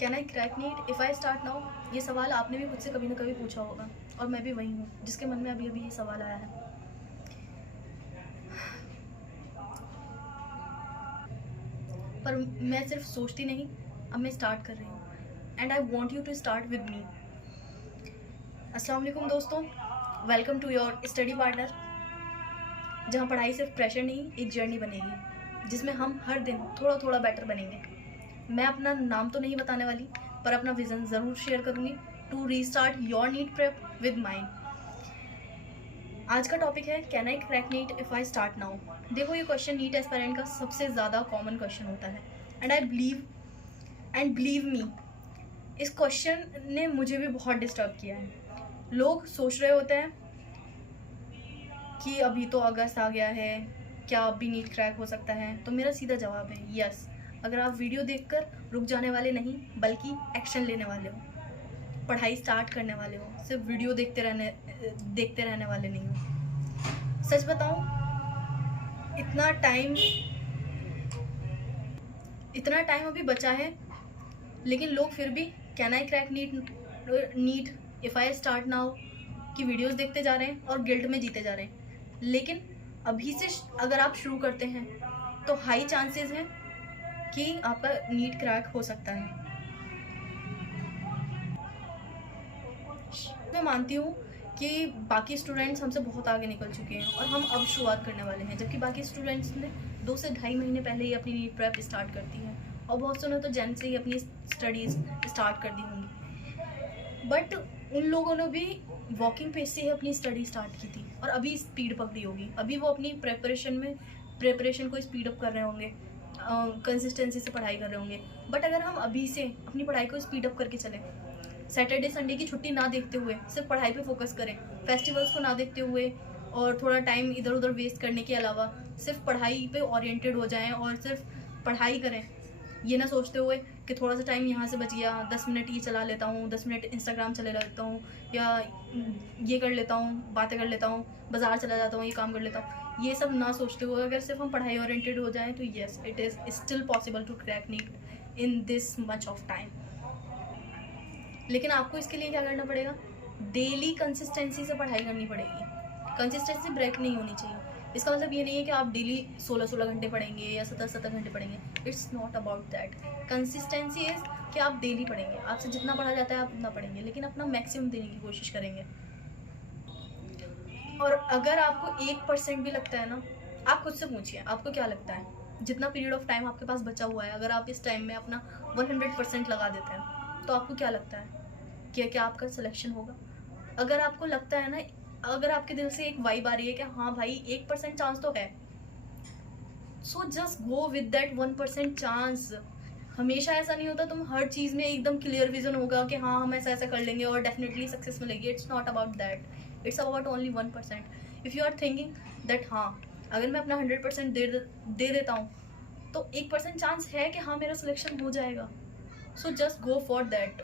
Can I crack NEET if I start now? ये सवाल आपने भी खुद से कभी ना कभी पूछा होगा, और मैं भी वही हूँ जिसके मन में अभी अभी ये सवाल आया है। पर मैं सिर्फ सोचती नहीं, अब मैं स्टार्ट कर रही हूँ, and I want you to start with me. अस्सलाम वालेकुम दोस्तों, welcome to your study partner, जहाँ पढ़ाई सिर्फ प्रेशर नहीं, एक जर्नी बनेगी जिसमें हम हर दिन थोड़ा थोड़ा बेटर बनेंगे। मैं अपना नाम तो नहीं बताने वाली, पर अपना विजन ज़रूर शेयर करूँगी to restart your NEET prep with mind. आज का टॉपिक है can I crack NEET if I start now. देखो, ये क्वेश्चन नीट एस्पायरेंट का सबसे ज़्यादा कॉमन क्वेश्चन होता है, एंड बिलीव मी, इस क्वेश्चन ने मुझे भी बहुत डिस्टर्ब किया है। लोग सोच रहे होते हैं कि अभी तो अगस्त आ गया है, क्या अब भी नीट क्रैक हो सकता है? तो मेरा सीधा जवाब है यस, अगर आप वीडियो देखकर रुक जाने वाले नहीं बल्कि एक्शन लेने वाले हो, पढ़ाई स्टार्ट करने वाले हो, सिर्फ वीडियो देखते रहने वाले नहीं हो। सच बताऊं, इतना टाइम अभी बचा है, लेकिन लोग फिर भी can I crack NEET if I start now की वीडियोस देखते जा रहे हैं और गिल्ट में जीते जा रहे हैं। लेकिन अभी से अगर आप शुरू करते हैं तो हाई चांसेस हैं कि आपका नीट क्रैक हो सकता है। मैं मानती हूँ कि बाकी स्टूडेंट्स हमसे बहुत आगे निकल चुके हैं और हम अब शुरुआत करने वाले हैं, जबकि बाकी स्टूडेंट्स ने 2 से ढाई महीने पहले ही अपनी नीट प्रेप स्टार्ट कर दी है, और बहुत से ने तो जन से ही अपनी स्टडीज़ स्टार्ट कर दी होंगी। बट उन लोगों ने भी वॉकिंग पेस से ही अपनी स्टडी स्टार्ट की थी और अभी स्पीड पकड़ी होगी। अभी वो अपनी प्रेपरेशन को स्पीड अप कर रहे होंगे, कंसिस्टेंसी से पढ़ाई कर रहे होंगे। बट अगर हम अभी से अपनी पढ़ाई को स्पीड अप करके चलें, सैटरडे संडे की छुट्टी ना देखते हुए सिर्फ पढ़ाई पे फोकस करें, फेस्टिवल्स को ना देखते हुए और थोड़ा टाइम इधर उधर वेस्ट करने के अलावा सिर्फ पढ़ाई पे ओरिएंटेड हो जाएं और सिर्फ पढ़ाई करें, ये ना सोचते हुए कि थोड़ा सा टाइम यहाँ से बच गया, 10 मिनट ये चला लेता हूँ, 10 मिनट इंस्टाग्राम चले लेता हूँ, या ये कर लेता हूँ, बातें कर लेता हूँ, बाजार चला जाता हूँ, ये काम कर लेता हूँ, ये सब ना सोचते हुए अगर सिर्फ हम पढ़ाई ओरिएंटेड हो जाएं तो yes, it is still possible to crack NEET in this much of time. लेकिन आपको इसके लिए क्या करना पड़ेगा? डेली कंसिस्टेंसी से पढ़ाई करनी पड़ेगी। कंसिस्टेंसी ब्रेक नहीं होनी चाहिए। इसका मतलब ये नहीं है कि आप डेली 16-16 घंटे पढ़ेंगे या 17-17 घंटे पढ़ेंगे। It's not about that. Consistency is कि आप डेली पढ़ेंगे, आपसे जितना पढ़ा जाता है आप उतना पढ़ेंगे, लेकिन अपना मैक्सिमम देने की कोशिश करेंगे। और अगर आपको 1% भी लगता है ना, आप खुद से पूछिए आपको क्या लगता है, जितना पीरियड ऑफ टाइम आपके पास बचा हुआ है, अगर आप इस टाइम में अपना 100% लगा देते हैं तो आपको क्या लगता है कि क्या आपका सिलेक्शन होगा? अगर आपको लगता है ना, अगर आपके दिल से एक वाइब आ रही है कि हाँ भाई 1% चांस तो है, so just go with that 1% chance. हमेशा ऐसा नहीं होता तुम हर चीज़ में एकदम क्लियर विजन होगा कि हाँ हम ऐसा ऐसा कर लेंगे और डेफिनेटली सक्सेस मिलेगी। It's not about that, it's about only 1%। If you are thinking that हाँ अगर मैं अपना 100% दे देता हूँ तो 1% चांस है कि हाँ मेरा सिलेक्शन हो जाएगा, so just go for that.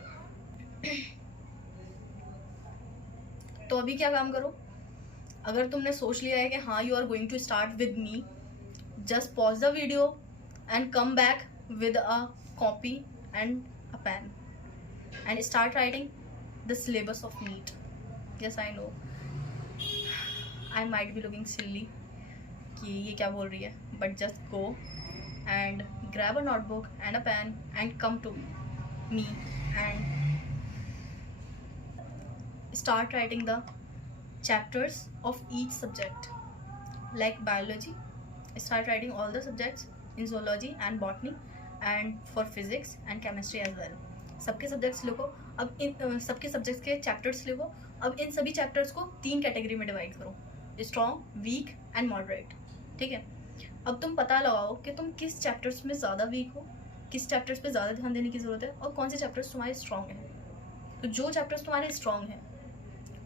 तो अभी क्या काम करो, अगर तुमने सोच लिया है कि हाँ you are going to start with me, just pause the video and come back with a copy and a pen and start writing the syllabus of NEET. Yes I know I might be looking silly कि ये क्या बोल रही है, but just go and grab a notebook and a pen and come to me and start writing the chapters of each subject. Like biology, start writing all the subjects in zoology and botany, and for physics and chemistry as well. सबके subjects लिखो। अब इन सबके subjects के chapters लिखो। अब इन सभी chapters को 3 category में डिवाइड करो, स्ट्रॉन्ग, वीक एंड मॉडरेट। ठीक है, अब तुम पता लगाओ कि तुम किस चैप्टर्स में ज़्यादा वीक हो, किस चैप्टर्स पे ज़्यादा ध्यान देने की ज़रूरत है, और कौन से चैप्टर्स तुम्हारे स्ट्रॉन्ग हैं। तो जो चैप्टर्स तुम्हारे स्ट्रॉन्ग हैं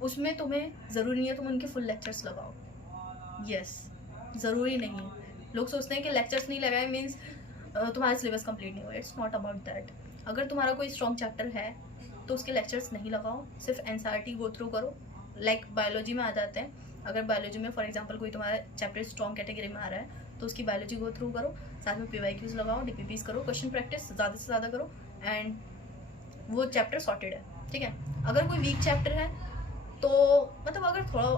उसमें तुम्हें ज़रूरी नहीं है तुम उनके फुल लेक्चर्स लगाओ। यस, ज़रूरी नहीं है। लोग सोचते हैं कि लेक्चर्स नहीं लगाए मीन्स तुम्हारा सिलेबस कंप्लीट नहीं हुआ। It's not about that. अगर तुम्हारा कोई स्ट्रॉन्ग चैप्टर है तो उसके लेक्चर्स नहीं लगाओ, सिर्फ एनसीईआरटी गो थ्रू करो। लाइक बायोलॉजी में आ जाते हैं, अगर बायोलॉजी में फॉर एग्जांपल कोई तुम्हारा चैप्टर स्ट्रॉन्ग कैटेगरी में आ रहा है तो उसकी बायोलॉजी गो थ्रू करो, साथ में पीवाईक्यूज लगाओ, डीपीपीज करो, क्वेश्चन प्रैक्टिस ज़्यादा से ज़्यादा करो, एंड वो चैप्टर सॉर्टेड है, ठीक है। अगर कोई वीक चैप्टर है तो मतलब अगर थोड़ा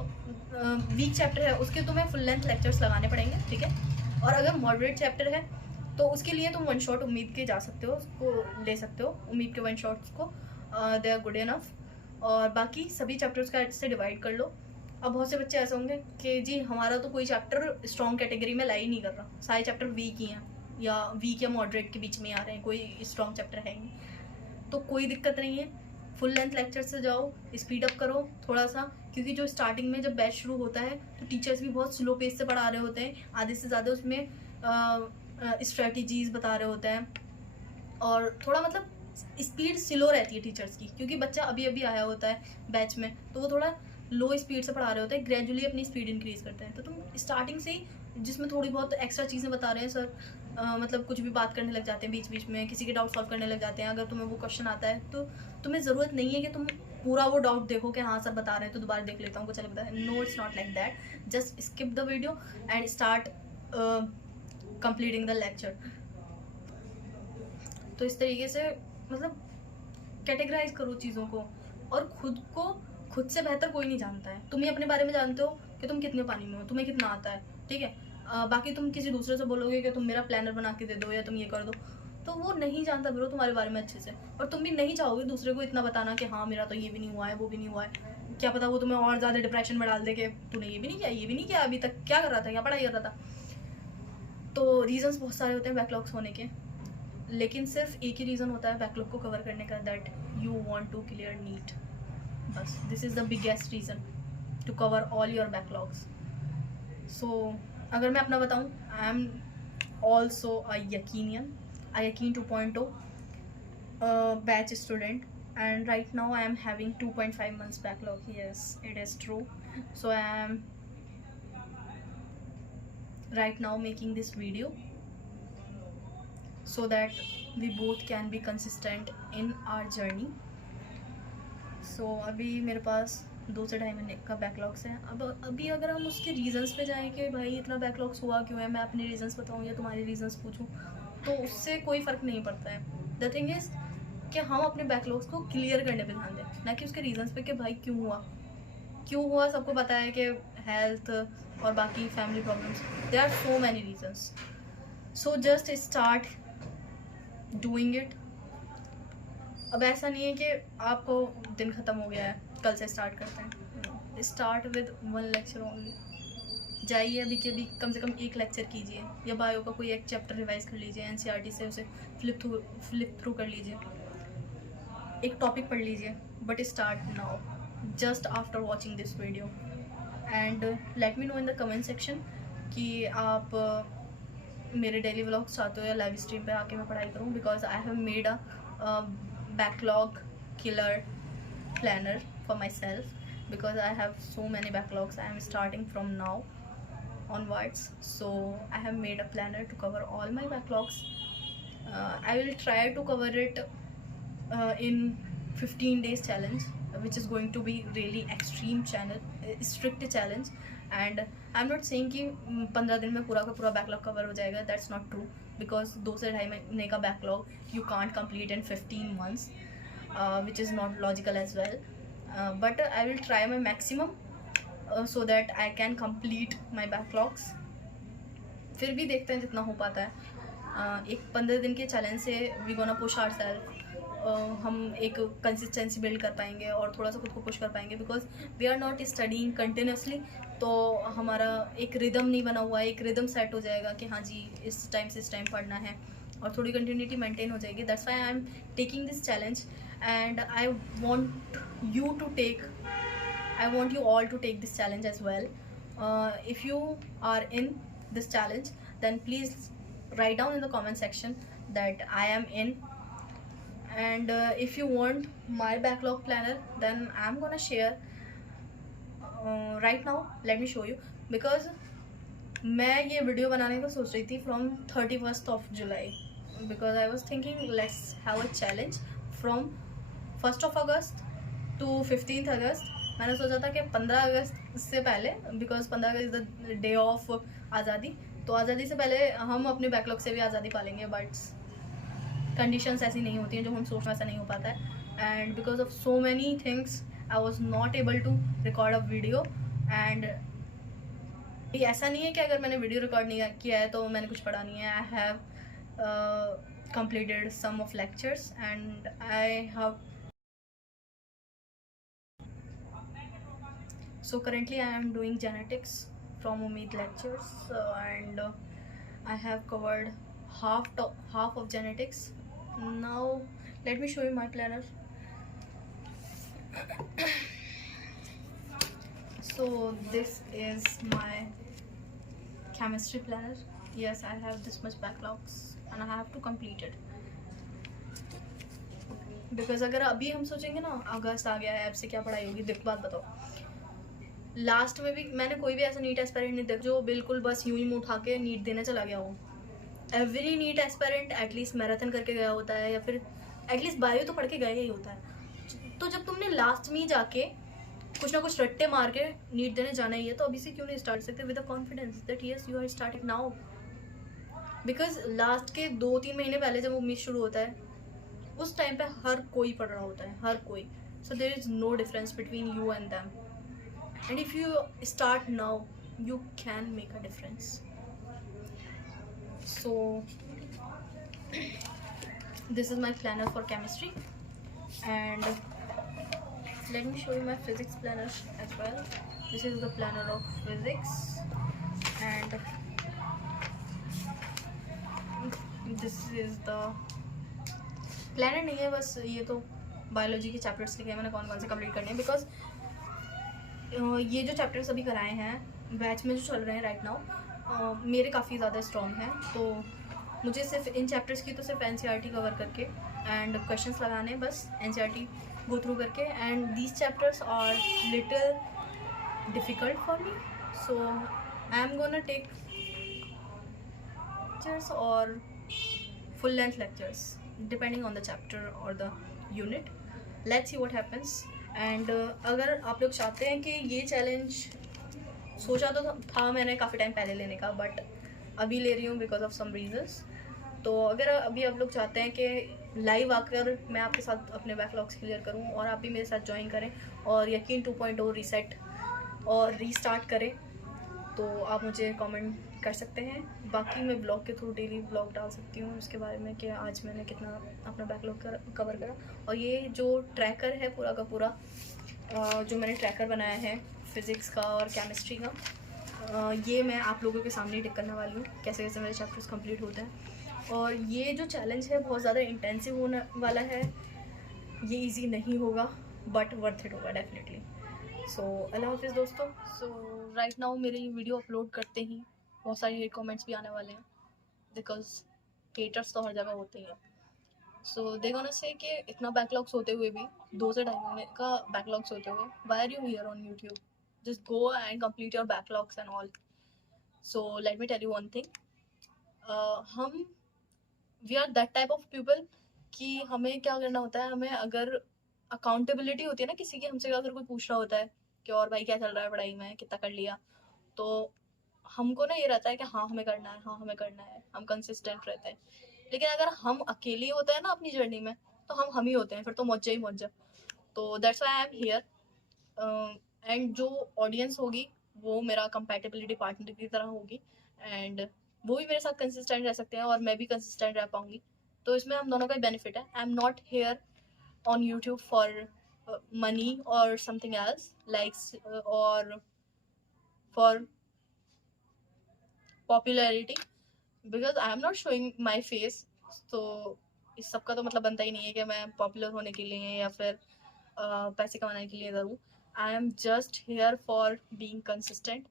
वीक चैप्टर है उसके तुम्हें फुल लेंथ लेक्चर्स लगाने पड़ेंगे, ठीक है। और अगर मॉडरेट चैप्टर है तो उसके लिए तुम वन शॉट उम्मीद के जा सकते हो, उसको ले सकते हो, उम्मीद के वन शॉट्स को, दे आर गुड इनफ। और बाकी सभी चैप्टर्स का से डिवाइड कर लो। अब बहुत से बच्चे ऐसे होंगे कि जी हमारा तो कोई चैप्टर स्ट्रॉन्ग कैटेगरी में ला ही नहीं कर रहा, सारे चैप्टर वीक ही हैं या वीक या मॉडरेट के बीच में आ रहे हैं, कोई स्ट्रॉन्ग चैप्टर है ही नहीं। तो कोई दिक्कत नहीं है, फुल लेंथ लेक्चर से जाओ, स्पीड अप करो थोड़ा सा, क्योंकि जो स्टार्टिंग में जब बैच शुरू होता है तो टीचर्स भी बहुत स्लो पेस से पढ़ा रहे होते हैं, आधे से ज़्यादा उसमें स्ट्रेटजीज बता रहे होते हैं, और थोड़ा मतलब स्पीड स्लो रहती है टीचर्स की, क्योंकि बच्चा अभी अभी आया होता है बैच में, तो वो थोड़ा लो स्पीड से पढ़ा रहे होते हैं, ग्रेजुअली अपनी स्पीड इंक्रीज करते हैं। तो तुम स्टार्टिंग से ही जिसमें थोड़ी बहुत एक्स्ट्रा चीज़ें बता रहे हैं सर, मतलब कुछ भी बात करने लग जाते हैं बीच बीच में, किसी के डाउट सॉल्व करने लग जाते हैं, अगर तुम्हें वो क्वेश्चन आता है तो तुम्हें ज़रूरत नहीं है कि तुम पूरा वो डाउट देखो कि हाँ सर बता रहे हैं तो दोबारा देख लेता हूँ कुछ अलग बता रहे हैं। No, it's not like that, just skip the video and start completing the lecture. तो इस तरीके से मतलब कैटेगराइज करो चीज़ों को, और खुद से बेहतर कोई नहीं जानता है। तुम ही अपने बारे में जानते हो कि तुम कितने पानी में हो, तुम्हें कितना आता है, ठीक है। बाकी तुम किसी दूसरे से बोलोगे कि तुम मेरा प्लानर बना के दे दो या तुम ये कर दो, तो वो नहीं जानता ब्रो तुम्हारे बारे में अच्छे से, और तुम भी नहीं चाहोगे दूसरे को इतना बताना कि हाँ मेरा तो ये भी नहीं हुआ है, वो भी नहीं हुआ है। क्या पता वो तुम्हें और ज़्यादा डिप्रेशन में डाल दे कि तूने ये भी नहीं किया, ये भी नहीं किया, अभी तक क्या कर रहा था, क्या पढ़ाई कर रहा था। तो रीजंस बहुत सारे होते हैं बैकलॉग्स होने के, लेकिन सिर्फ एक ही रीज़न होता है बैकलॉग को कवर करने का, that you want to clear NEET. बस this is the biggest reason to cover all your backlogs. So अगर मैं अपना बताऊँ, आई एम ऑल्सो अ यकीन 2.0 batch student, and right now I am having 2.5 months backlog. Yes, it is true. So I am right now making this video so that we both can be consistent in our journey. So अभी मेरे पास 2 से 2.5 महीने का backlogs है। अब अभी अगर हम उसके रीजंस पे जाएं कि भाई इतना बैकलॉग्स हुआ क्यों है, मैं अपने रीजंस बताऊं या तुम्हारे रीजंस पूछूं, तो उससे कोई फ़र्क नहीं पड़ता है। द थिंग इज़ कि हम अपने बैकलॉग्स को क्लियर करने पे ध्यान दें, ना कि उसके रीजंस पे कि भाई क्यों हुआ। सबको पता है कि हेल्थ और बाकी family problems, there are so many reasons. So just start doing it. अब ऐसा नहीं है कि आपको दिन ख़त्म हो गया है कल से स्टार्ट करते हैं, स्टार्ट विद 1 लेक्चर ओनली। जाइए अभी के अभी कम से कम 1 लेक्चर कीजिए, या बायो का कोई एक चैप्टर रिवाइज कर लीजिए, एनसीईआरटी से उसे फ्लिप थ्रू कर लीजिए, एक टॉपिक पढ़ लीजिए, but start now just after watching this video. And let me know in the comment section कि आप मेरे डेली व्लॉग्स चाहते हो या लाइव स्ट्रीम पे आके मैं पढ़ाई करूँ, because I have made a backlog killer planner for myself, because I have so many backlogs. I am starting from now onwards, so I have made a planner to cover all my backlogs. I will try to cover it in 15 days challenge, which is going to be really extreme strict challenge. And I'm not saying कि 15 दिन में पूरा का पूरा backlog cover हो जाएगा, that's not true, because 2 से 2.5 महीने का backlog you can't complete in 15 months, which is not logical as well, but I will try my maximum so that I can complete my backlogs. फिर भी देखते हैं जितना हो पाता है। एक 15 दिन के चैलेंज से we gonna push ourselves, हम एक कंसिस्टेंसी बिल्ड कर पाएंगे और थोड़ा सा खुद को पुश कर पाएंगे, because we are not studying continuously. तो हमारा एक रिदम नहीं बना हुआ है, एक रिदम सेट हो जाएगा कि हाँ जी इस टाइम से इस टाइम पढ़ना है, और थोड़ी कंटिन्यूटी मेंटेन हो जाएगी। That's why I am taking this challenge, and I want you all to take this challenge as well. If you are in this challenge, then please write down in the comment section that I am in, and if you want my backlog planner, then I'm gonna share right now. Let me show you, because मैं ये video बनाने का सोच रही थी from 31st of July, because I was thinking let's have a challenge from 1st of August to 15th August. मैंने सोचा था कि 15 अगस्त से पहले, because 15 August is the day of आज़ादी, तो आज़ादी से पहले हम अपने बैकलॉग से भी आज़ादी पालेंगे। बट कंडीशंस ऐसी नहीं होती हैं, जो हम सोच वैसा नहीं हो पाता है। And because of so many things I was not able to record a video. And ऐसा नहीं है कि अगर मैंने वीडियो रिकॉर्ड नहीं किया है तो मैंने कुछ पढ़ा नहीं है। I have completed some of lectures and I have so currently I am doing genetics from Umeed lectures, and I have covered half of genetics. Now let me show you my planner. So this is my chemistry planner. Yes, I have this much backlogs and I have to complete it. Because अगर अभी हम सोचेंगे ना अगस्त आ गया है, अब से क्या पढ़ाई होगी, देख बात बताओ, लास्ट में भी मैंने कोई भी ऐसा नीट एस्पायरेंट नहीं देखा जो बिल्कुल बस यूं ही मुँह उठा के नीट देने चला गया हो। Every NEET aspirant at least marathon करके गया होता है, या फिर एटलीस्ट बायो तो पढ़ के गया ही होता है। तो जब तुमने लास्ट में जाके कुछ ना कुछ रट्टे मार के नीट देने जाना ही है, तो अभी से क्यों नहीं स्टार्ट सकते with a confidence that yes you are starting now. Because last के 2-3 महीने पहले जब उम्मीद शुरू होता है, उस टाइम पे हर कोई पढ़ रहा होता है, हर कोई। So there is no difference between you and them, and if you start now you can make a difference. So this is my planner for chemistry, and let me show you my physics planner as well. This is the planner of physics, and this is the planner नहीं है, बस ये तो biology के chapters लिखे हैं मैंने कौन कौन से कंप्लीट करने हैं। बिकॉज ये जो चैप्टर्स अभी कराए हैं बैच में जो चल रहे हैं राइट नाउ, मेरे काफ़ी ज़्यादा स्ट्रॉन्ग हैं, तो मुझे सिर्फ इन चैप्टर्स की तो सिर्फ एनसीईआरटी कवर करके एंड क्वेश्चंस लगाने, बस एनसीईआरटी गो थ्रू करके। And these chapters are little difficult for me, so I am gonna take lectures or full length lectures depending on the chapter or the unit. Let's see what happens. And अगर आप लोग चाहते हैं कि ये challenge, सोचा तो था मैंने काफ़ी टाइम पहले लेने का, बट अभी ले रही हूँ बिकॉज ऑफ सम रीजंस। तो अगर अभी आप लोग चाहते हैं कि लाइव आकर मैं आपके साथ अपने बैकलॉग्स क्लियर करूँ और आप भी मेरे साथ ज्वाइन करें और यकीन 2.0 रीसेट और रीस्टार्ट करें, तो आप मुझे कमेंट कर सकते हैं। बाकी मैं ब्लॉग के थ्रू डेली ब्लॉग डाल सकती हूँ उसके बारे में कि आज मैंने कितना अपना बैकलॉग कवर करा। और ये जो ट्रैकर है पूरा का पूरा, जो मैंने ट्रैकर बनाया है फिज़िक्स का और केमिस्ट्री का, ये मैं आप लोगों के सामने टिक करने वाली हूँ कैसे कैसे मेरे चैप्टर्स कंप्लीट होते हैं। और ये जो चैलेंज है बहुत ज़्यादा इंटेंसिव होने वाला है, ये इजी नहीं होगा बट वर्थ इट होगा डेफिनेटली। सो अल्लाह हाफिज़ दोस्तों। सो राइट नाउ मेरी वीडियो अपलोड करते ही बहुत सारे हेट कमेंट्स भी आने वाले हैं, बिकॉज हेटर्स तो हर जगह होते ही हैं। सो दे गोना से कि इतना बैकलॉग्स होते हुए भी, 2 से 2.5 महीने का बैकलॉग्स होते हुए, why are you here on YouTube, just go and complete your backlogs and all. So let me tell you one thing, हम we are that type of people कि हमें क्या करना होता है, हमें अगर अकाउंटेबिलिटी होती है ना किसी की, हमसे अगर कोई पूछ रहा होता है कि और भाई क्या चल रहा है पढ़ाई में, कितना कर लिया, तो हमको ना ये रहता है कि हाँ हमें करना है, हाँ हमें करना है, हम कंसिस्टेंट रहते हैं। लेकिन अगर हम अकेले होते हैं ना अपनी जर्नी में, तो हम ही होते हैं, फिर तो मौजा ही मौजा। तो that's why I am here. And जो ऑडियंस होगी वो मेरा कंपैटिबिलिटी पार्टनर की तरह होगी, एंड वो भी मेरे साथ कंसिस्टेंट रह सकते हैं और मैं भी कंसिस्टेंट रह पाऊंगी। तो इसमें हम दोनों का ही बेनिफिट है। I am not here on YouTube for money or something else, likes or for popularity, because I am not showing my face. तो इस सब का तो मतलब बनता ही नहीं है कि मैं पॉपुलर होने के लिए या फिर पैसे कमाने के लिए करूँ। I am just here for being consistent,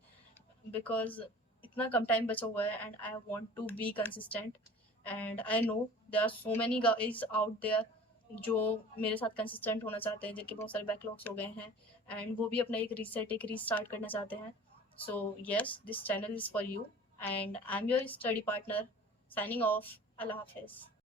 because इतना कम टाइम बचा हुआ है and I want to be consistent. And I know there are so many guys out there जो मेरे साथ कंसिस्टेंट होना चाहते हैं, जिनके बहुत सारे बैकलॉग्स हो गए हैं एंड वो भी अपना एक रीसेट, एक रीस्टार्ट करना चाहते हैं। So yes, this channel is for you and I am your study partner, signing off. अल्लाह हाफिज़।